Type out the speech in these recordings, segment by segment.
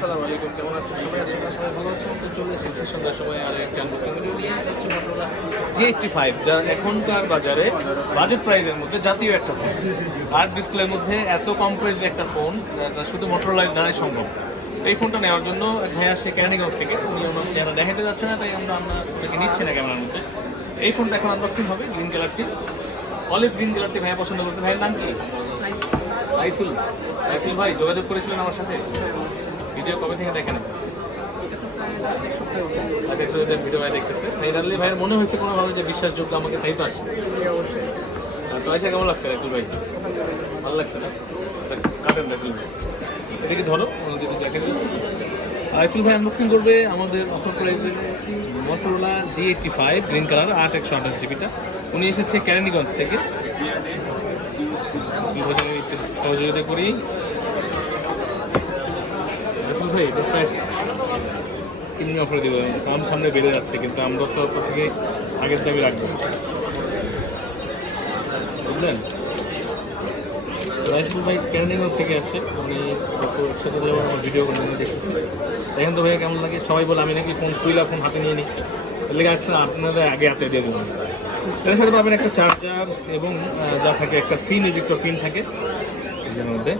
আসসালামু আলাইকুম কেমন আছেন? সবাই করি সবাই ভালো আছেন। তো চলে এসেছি সন্ধ্যার সময় আর একটা ভিডিও নিয়ে। হচ্ছে মোটরোলা জি এইটটি ফাইভ যা এখনকার বাজারে বাজেট প্রাইসের মধ্যে জাতীয় একটা ফোন আর ডিসপ্লের মধ্যে এত কম প্রাইসের একটা ফোন শুধু মোটরোলার দ্বারাই সম্ভব। এই ফোনটা নেওয়ার জন্য ভাই আসছে ক্যানিগঞ্জ থেকে। উনি আমার চেহারা দেখাতে যাচ্ছে না তাই আমরা আমরা ওনাকে নিচ্ছি না ক্যামেরার মধ্যে। এই ফোনটা এখন আনবক্সিং হবে গ্রিন কালারটি অলিভ গ্রিন কালারটি ভাইয়া পছন্দ করছে। ভাইয়ের নাম কি? রাইফুল রাইফুল ভাই যোগাযোগ করেছিলেন আমার সাথে? ভিডিও কবে থেকে দেখেন আচ্ছা একটু ভিডিও ভাই দেখতেছে। ভাইয়ের মনে হয়েছে কোনোভাবে যে বিশ্বাসযোগ্য আমাকে তাই তো আসে তো কেমন লাগছে ভাই? ভালো লাগছে না? কাটেন ভাই। এটা কি ধরো দেখেন ভাই আনবক্সিং করবে আমাদের অফার প্রাইসের Motorola G eighty five green colour আট একশো আঠাশ জিবিটা। উনি এসেছে ক্যারানিগঞ্জ থেকে। সহযোগিতা করি। ভাই এটা প্রায় কিডনি অফারে দিব। দাম সামনে বেড়ে যাচ্ছে, কিন্তু আমরা তো থেকে আগের দাবি রাখব। বুঝলেন? রাইসুল ভাই ক্যান্ডিগঞ্জ থেকে আসছে। আমি একসাথে যাব, আমার ভিডিও করে দেখতেছি। দেখেন তো ভাই কেমন লাগে? সবাই বলে আমি নাকি ফোন তুইলা ফোন হাতে নিয়ে নিই লেগে আসলে আপনারা আগে হাতে দিয়ে দেবেন এর সাথে পাবেন একটা চার্জার এবং যা থাকে, একটা সি নিযুক্ত পিন থাকে। এর মধ্যে।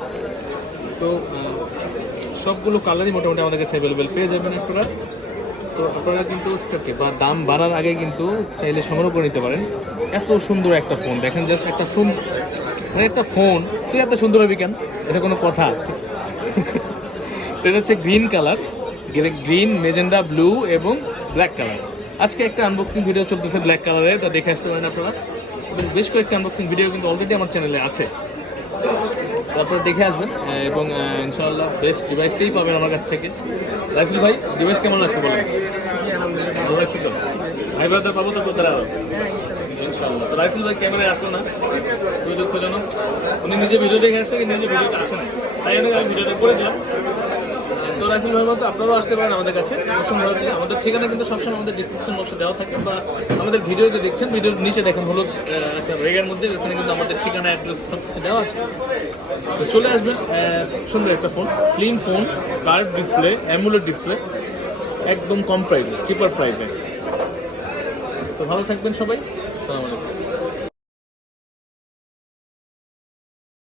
তো সবগুলো কালারই মোটামুটি আমাদের কাছে অ্যাভেলেবেল পেয়ে যাবেন আপনারা। তো আপনারা কিন্তু বা দাম বাড়ার আগে কিন্তু চাইলে সংগ্রহ করে নিতে পারেন। এত সুন্দর একটা ফোন দেখেন জাস্ট একটা সুন্দর মানে একটা ফোন তুই এত সুন্দর হবি কেন? এটা কোনো কথা। এটা হচ্ছে green colour green magenta blue এবং ব্ল্যাক কালার আজকে একটা আনবক্সিং ভিডিও চলতেছে ব্ল্যাক কালারের তা দেখে আসতে পারেন আপনারা। বেশ কয়েকটা আনবক্সিং ভিডিও কিন্তু অলরেডি আমার চ্যানেলে আছে। তারপরে দেখে আসবেন এবং ইনশাআল্লাহ বেস্ট ডিভাইসটাই পাবেন আমার কাছ থেকে। রাইসুল ভাই ডিভাইস কেমন লাগছে বলেন? ভালো লাগছে তো? ভাই ব্রাদার পাবো তো কোথায় ইনশাআল্লাহ। তো রাইসুল ভাই, ক্যামেরায় আসলো না। খুবই দুঃখজনক উনি নিজে ভিডিও দেখে আসছে নিজে ভিডিওতে আসে না তাই আমি ভিডিওটা করে দিলাম। তো রাইফুল ভাই মতো আপনারাও আসতে পারেন আমাদের কাছে বসুন্ধরা আমাদের ঠিকানা কিন্তু সবসময় আমাদের ডিসক্রিপশন বক্সে দেওয়া থাকে, বা আমাদের ভিডিও যে দেখছেন ভিডিওর নিচে দেখেন হলো একটা রেগের মধ্যে, ওখানে কিন্তু আমাদের ঠিকানা অ্যাড্রেস কিছু দেওয়া আছে। তো চলে আসবেন সুন্দর একটা phone slim phone curve display AMOLED display একদম কম প্রাইসে চিপার প্রাইসে তো ভালো থাকবেন সবাই আলাইকুম।